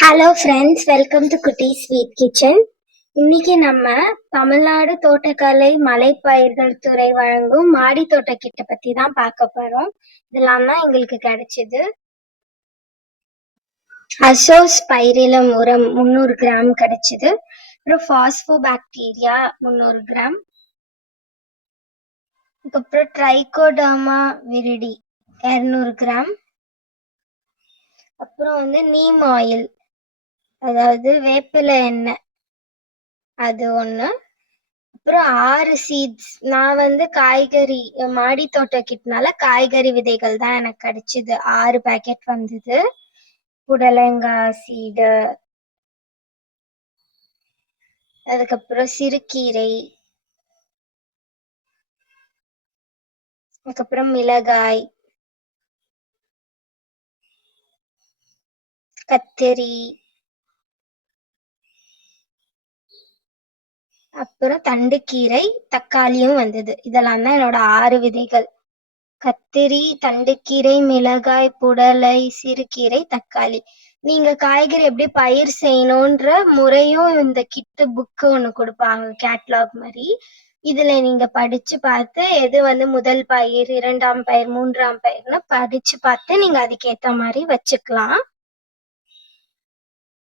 Hello friends, welcome to குட்டி sweet kitchen. இன்னைக்கு நம்ம தமிழ்நாடு தோட்டக்கலை மலைப்பயிர்கள் துறை வழங்கும் மாடி தோட்ட கிட்ட பத்தி தான் பார்க்க போறோம். இதெல்லாம் தான் எங்களுக்கு கிடைச்சது. அசோஸ் பைரிலம் உரம் 300 கிராம் கிடைச்சது. அப்புறம் பாஸ்போபாக்டீரியா 300 கிராம். அதுக்கப்புறம் ட்ரைகோடர்மா விரிடி 200 கிராம். அப்புறம் நீம் ஆயில், அதாவது வேப்பிலை எண்ணெய், அது ஒன்று. அப்புறம் 6 சீட்ஸ். நான் காய்கறி மாடி தோட்ட கிட்னால காய்கறி விதைகள் தான் எனக்கு கிடைச்சது. 6 பேக்கெட் வந்தது. புடலங்காய் சீடு, அதுக்கப்புறம் சிறுகீரை, அதுக்கப்புறம் மிளகாய், கத்திரி, அப்புறம் தண்டுக்கீரை, தக்காளியும் வந்தது. இதெல்லாம் தான் என்னோட 6 விதைகள். கத்திரி, தண்டுக்கீரை, மிளகாய், புடலை, சிறுகீரை, தக்காளி. நீங்க காய்கறி எப்படி பயிர் செய்யணும்ன்ற முறையும் இந்த கிட்டு புக்கு ஒண்ணு கொடுப்பாங்க, கேட்லாக் மாதிரி. இதுல நீங்க படிச்சு பார்த்து எது முதல் பயிர், 2ஆம் பயிர், 3ஆம் பயிர்னு படிச்சு பார்த்து நீங்க அதுக்கேத்த மாதிரி வச்சுக்கலாம்.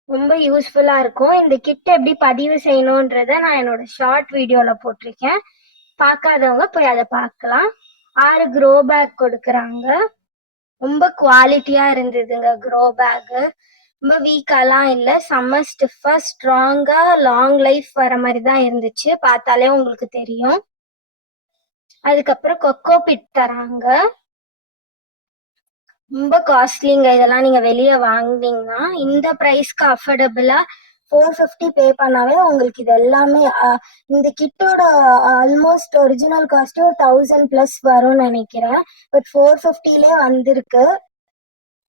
ரொம்ப யூஸ்ஃபுல்லா இருக்கும். இந்த கிட் எப்படி பதிவு செய்யணும்ன்றத நான் என்னோட ஷார்ட் வீடியோல போட்டிருக்கேன். பார்க்காதவங்க போய் அதை பார்க்கலாம். 6 க்ரோ பேக் கொடுக்குறாங்க. ரொம்ப குவாலிட்டியா இருந்ததுங்க க்ரோ பேக். ரொம்ப வீக்காலாம் இல்லை, செம்ம ஸ்டிஃபா ஸ்ட்ராங்கா லாங் லைஃப் வர மாதிரி தான் இருந்துச்சு. பார்த்தாலே உங்களுக்கு தெரியும். அதுக்கப்புறம் கொக்கோ பிட் தராங்க. ரொம்ப காஸ்ட்லிங்க. இதெல்லாம் நீங்க வெளியே வாங்குனீங்கன்னா இந்த ப்ரைஸ்க்கு அஃபோர்டபுளா 450 பே பண்ணாவே உங்களுக்கு இது எல்லாமே இந்த கிட்டோட ஆல்மோஸ்ட் ஒரிஜினல் காஸ்ட் 1000+ வரும்னு நினைக்கிறேன். பட் 450லே வந்திருக்கு.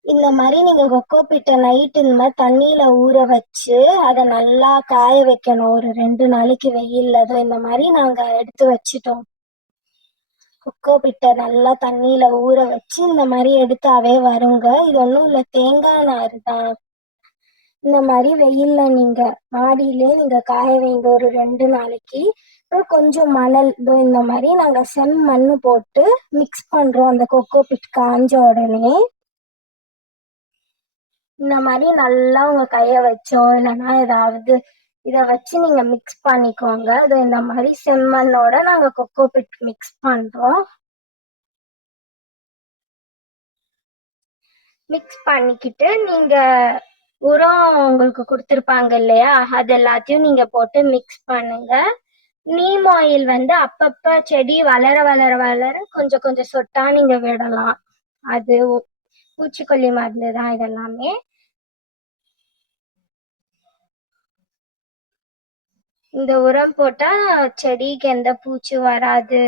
இந்த மாதிரி நீங்க கொக்கோ பிட்டை நைட் இந்த மாதிரி தண்ணியில ஊற வச்சு அதை நல்லா காய வைக்கணும். ஒரு 2 நாளைக்கு வெயில்ல. இந்த மாதிரி நாங்க எடுத்து வச்சிட்டோம். கொக்கோ பிட்டை நல்லா தண்ணியில ஊற வச்சு இந்த மாதிரி எடுத்தாவே வருங்க. இது ஒன்றும் இல்லை, தேங்காய் நார் தான். இந்த மாதிரி வெயில்ல நீங்க மாடியிலே நீங்க காய வைங்க ஒரு 2 நாளைக்கு. அப்புறம் கொஞ்சம் மணல், இந்த மாதிரி நாங்க செம்மண் போட்டு மிக்ஸ் பண்றோம். அந்த கொக்கோ பிட் காஞ்ச உடனே இந்த மாதிரி நல்லா உங்க கைய வச்சோ இல்லைன்னா ஏதாவது இதை வச்சு நீங்க மிக்ஸ் பண்ணிக்கோங்க. அது இந்த மாதிரி செம்மண்ணோட நாங்க கொக்கோ பிட் மிக்ஸ் பண்றோம். மிக்ஸ் பண்ணிக்கிட்டு நீங்க உரம் உங்களுக்கு கொடுத்துருப்பாங்க இல்லையா, அது எல்லாத்தையும் நீங்க போட்டு மிக்ஸ் பண்ணுங்க. நீம் ஆயில் அப்பப்ப செடி வளர வளர வளர கொஞ்சம் கொஞ்சம் சொட்டா நீங்க விடலாம். அது பூச்சிக்கொல்லி மருந்து தான் இதெல்லாமே. இந்த உரம் போட்டா செடிக்கு எந்த பூச்சி வராது,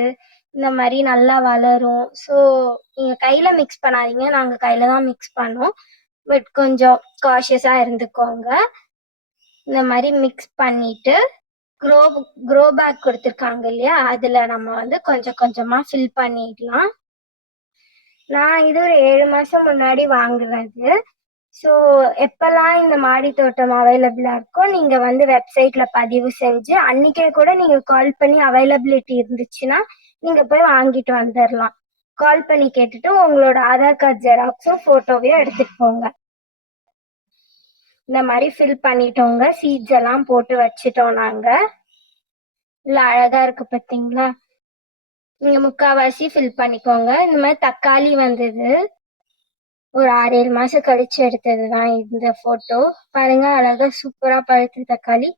இந்த மாதிரி நல்லா வளரும். ஸோ நீங்க கையில மிக்ஸ் பண்ணாதீங்க, நாங்க கையில தான் மிக்ஸ் பண்ணோம். பட் கொஞ்சம் காஷியஸா இருந்துக்கோங்க. இந்த மாதிரி மிக்ஸ் பண்ணிட்டு க்ரோ பேக் கொடுத்துருக்காங்க இல்லையா, அதுல நம்ம கொஞ்சம் கொஞ்சமா ஃபில் பண்ணிடலாம். நான் இது ஒரு 7 மாசம் முன்னாடி வாங்குறது. ஸோ எப்பெல்லாம் இந்த மாடி தோட்டம் அவைலபிளா இருக்கோ நீங்க வெப்சைட்ல பதிவு செஞ்சு அன்னைக்கே கூட நீங்க கால் பண்ணி அவைலபிலிட்டி இருந்துச்சுன்னா நீங்க போய் வாங்கிட்டு வந்துடலாம். கால் பண்ணி கேட்டுட்டு உங்களோட ஆதார் கார்டு ஜெராக்ஸும் போட்டோவையும் எடுத்துட்டு போங்க. இந்த மாதிரி ஃபில் பண்ணிட்டோங்க. சீட்ஸ் எல்லாம் போட்டு வச்சுட்டோம் நாங்க. இல்ல அழகா இருக்கு பார்த்தீங்களா? நீங்க முக்காவாசி ஃபில் பண்ணிக்கோங்க. இந்த மாதிரி தக்காளி வந்தது ஒரு 6-7 மாசம் கழிச்சு எடுத்ததுதான் இந்த போட்டோ. பாருங்க, அழகா சூப்பரா பழுத்த தக்காளி.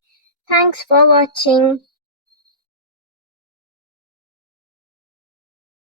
தேங்க்ஸ் ஃபார் வாட்சிங்.